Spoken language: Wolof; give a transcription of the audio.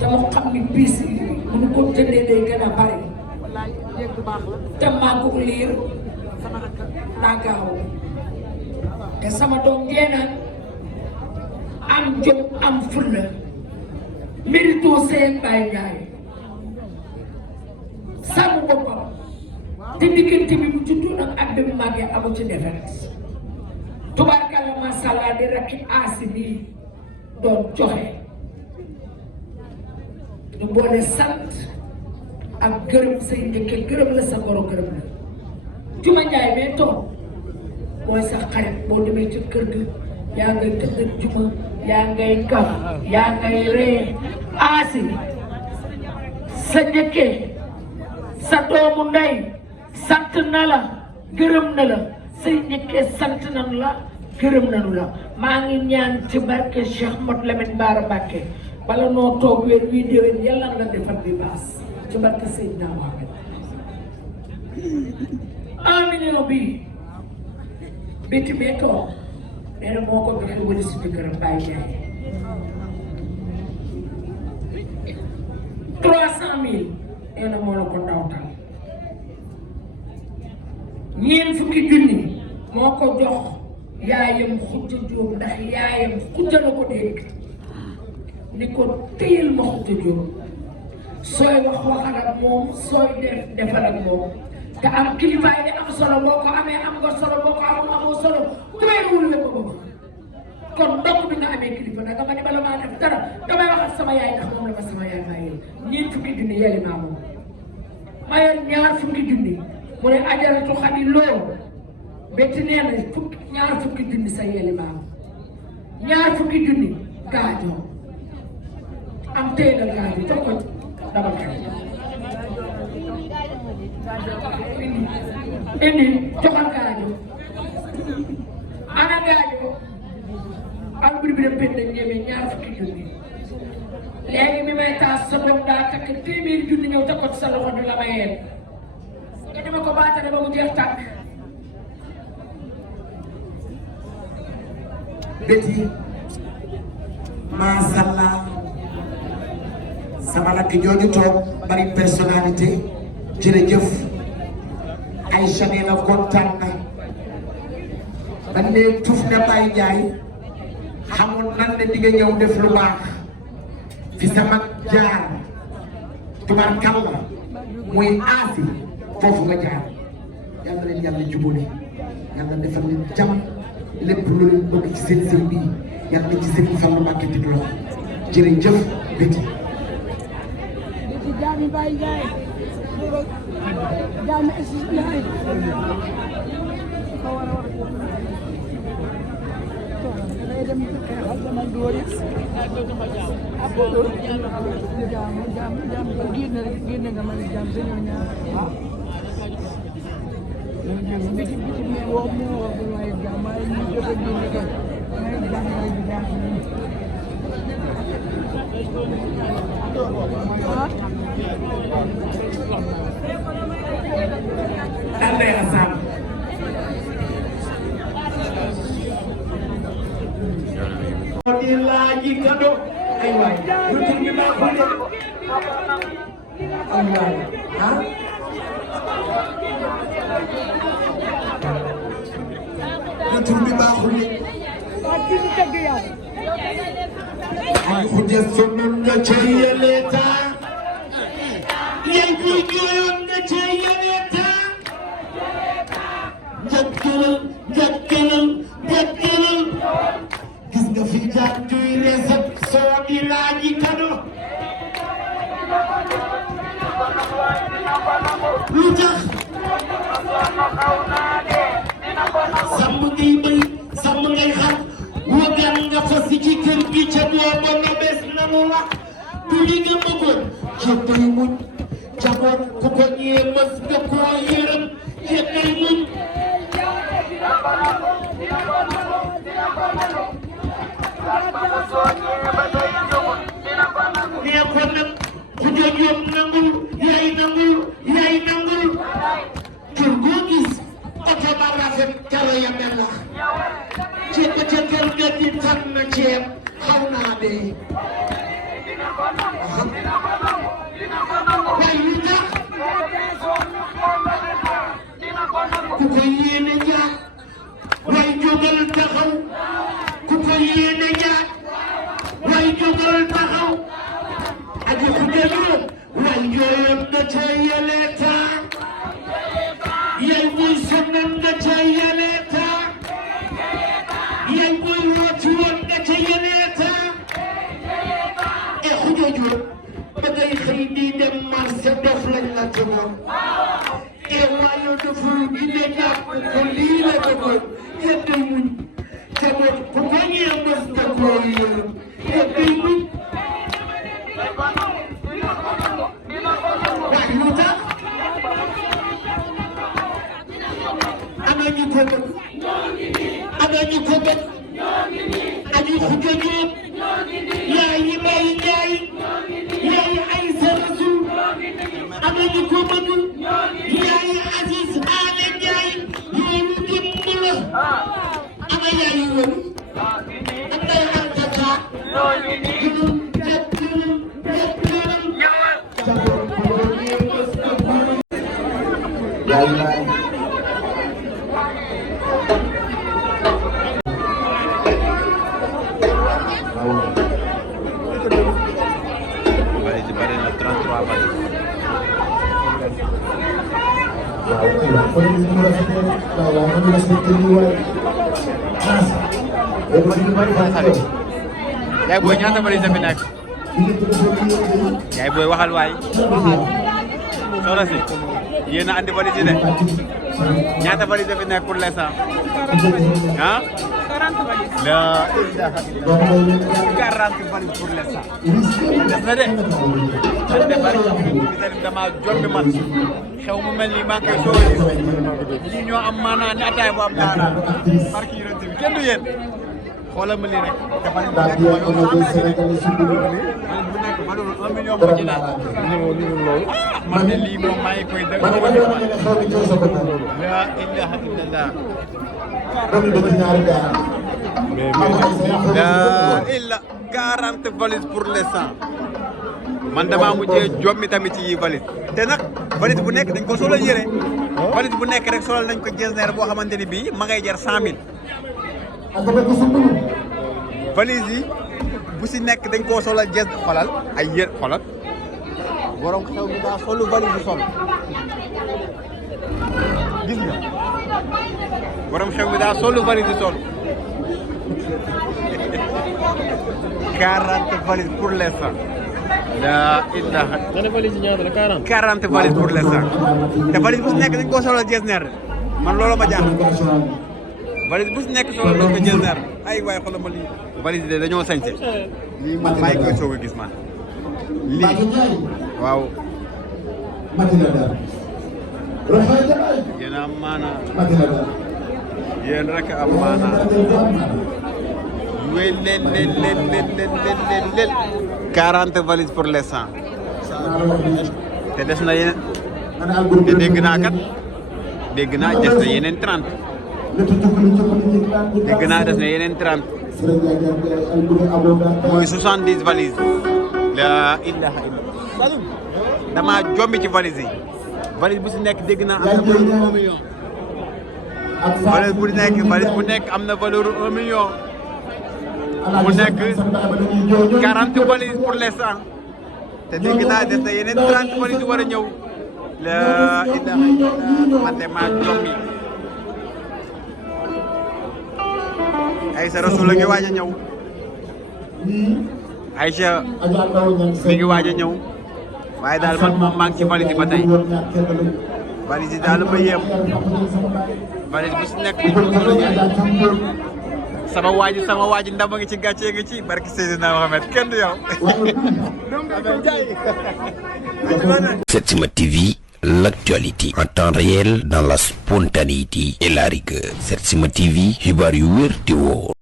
te mu xam ni bis yi mënu ko jëndee day gën a bari te maa ko liir daa gaaw te sama doom jeena am jom am fulla mérito seen Baye Ndiaye sàmm boppam te diggante bi mu juddu nag ak bi mu màggee amu ci defet tubaarkalla masha Allah di rakki aasi nii doon joxe ñu boole sant ak gërëm say njëkke gërëm la sa goro gërëm la Juma Njaay mee toog mooy sa xarit boo demee ci kër ga yaa ngay tëggat Juma yaa ngay kaf yaa ngay ree aasi sa njëkke sa doomu ndey sant na la gërëm na la say njëkke sant nañu la gërëm nañu la maa ngi ñaan ci barke Cheikh Mot Lamine Bara Mbacké bala noo toog weer wii déwén yàlla nga defar bi baas ci barke Seydina Mohamed 1 million bii béti bee toog nee na moo ko joxe wala si jëkkëram Baye Ndiaye 300 000 nee na moo la ko ndawtal ñeent fukki junni moo ko jox yaayam Xujja Jóob ndax yaayam Xujja la ko dégg ni ko téyel ma Xujja Jóob sooy wax waxal ak moom sooy defal ak moom te am kilifaay di am solo boo ko amee am nga solo boo ko amul amoo solo ku weeruwul la ko bëgg kon ndokk bi nga amee kilifa nag dama ni bala maa def dara damay wax ak sama yaay ndax moom la ma sama yaay maa yéen ñeent fukki junni yeli maa moom ma yor ñaar fukki junni mu ne ajaratu Xadi Lo betti nee na ñaar fukki junni sa yeli maa ñaar fukki junni gaajo am téegal gaajo jox ko dama xel indi joxal gaajo ana gaajo am bir bi dem dañ ñeme ñaar fukki junni léegi mi may taas sa doom daa takk téeméeri junni ñëw teg ko ci sa loxo du la ma yeen nga dama ko baatale ba mu jeex tàkk Béti masha Allah sama rakk jooju toog bari personnalité jërëjëf Aïcha nee na kontaan na ba ne tuf na Baye Ndiaye xamul nan ne di nga ñëw def lu baax fi sama jaar tubaarkalla muy aasi foofu nga jaar yàlla leen yàlla jubóole yàlla defal leen jàmm lépp lu leen bëgg ci seen sëy bii yàlla ci seen Fallu Mbàkke teg loxo jërëjëf Béti jaami Baye Ndiaye jaami Assis Ndiaye day dem xeexal sama góor yi jaam génne nga ma jaam sañoo ñaar biti mais woo moo wax bu waaye jaam waaye ñu jot a génne ko may jaam bay bi jaam Ande Assane di laaji kado ay waay lu tur bi baaxul de ay waay ah lu tur bi baaxul de ay xujja sonnoon nga ca yeleta yay buy jooyoon nga ca yeleta njëkkalal gis nga fi jaar duy reset soo di laaji kado lu tax sàmm ngay bay sàmm ngay xar wagan nga fas ci kër gi ca booba na bes nanu la du li nga bëggoon jëndee muñ jaboot ku ko ñee mës nga koo yërëm jëndee muñ nee ko nag ku jóg nangul yaay nangul kër goo gis oto ba rafet karo ya mel la ci ko ca kër ga di tànn ceeb xaw naa dee waaye lu tax ku ko yéene jaar waaye jógal taxaw ku ko yéene jaar waaye jógal taxaw aji ku déglu waaye jooyoon nga ca yeleeta yay buy sonnan nga ca yeleeta yay buy wootu woon nga ca yeleeta e xujooju ba ngay xëy di dem marché dof lañ la tegoon e waaye dafa gine ñàkk ko lii la bëggoon yedda muñ te boo ku ko ñee mës nga koo yërëm yedda muñ waaye lu tax ana ñu ko bëgg ana ñu ko bëgg aji xuja jóob yaayi Mbay Njaay yaayi Aysa Rasul ana ñu ko bëgg yaayi Aziz Aale Njaay loolu jëmm la ana yaayi woon ak day antaka gënum jëpp gënum valise bari na 33 valise. yaay booy ñaata valise fi nekk yaay booy waxal waay soxna si yéen a andi valise yi de ñaata valise fi nekk pour l'instant ah 40 valises. La 40 valises pour l'instant. Des na de. man de bari dama jombi man xew mu mel ni maa ngi koy soog a gis ñii ñoo am maanaa ni ataay bu am daanaa barki yonent bi kenn du yéen xoolal ma lii rek dafa nekk valeur 1 million moo ci laal man de lii moom maa ngi koy def la ilaha illallah illa 40 valises pour l'instant man damaa mujjee jommi tamit ci valise te nag valise bu nekk dañ ko solal yére valise bu nekk rek solal nañ ko jeesneer boo xamante ni bii ma ngay jar 100 000 valise yi bu si nekk dañ koo solal jees xolal ay yére xolal borom xew mi daa solu valise yi sol gis nga borom xew mi daa solu valise yi sol 40 valises pour l'instant la ilaha nga ne valise yi ñaata la 40. 40 valises pour l'instant te valise bu si nekk dañ koo solal jeesneer man loolu ma jaaxal valise bu si nekk solal dañ ko jeesneer ay waay xoolal ma lii valise de dañoo sañse lii man maa ngi koy soog a gis man lii waaw yéen am maana yéen rek am maana wéy leen 40 valises pour l'instant te des na yeneen te dégg naa kat dégg naa des na yeneen 30 dégg naa des na yeneen 30 mooy 70 valises la ilaha illallah dama jombi ci valise yi valise bu si nekk dégg naa am na valeur 1 million valise bu nekk am na valeur 1 million mu nekk 40 valises pour l'instant te dégg naa des na yeneen 30 valises yu war a ñëw la ilaha illallah man de maa jombi Aïcha Rasoul la ngi waaj a ñëw Aïcha mi ngi waaj a ñëw waaye daal man moom maa ngi ci valise yi ba tey valise yi daal ma yéem valise bu si nekk sama waa ji ndam a ngi ci gàccee ngi ci barki Seydina Mohamed kenn du yow. Setsima TV, l'actualité en temps réel dans la spontanéité et la rigueur. Setsima TV, xibaar yu wér te wóor.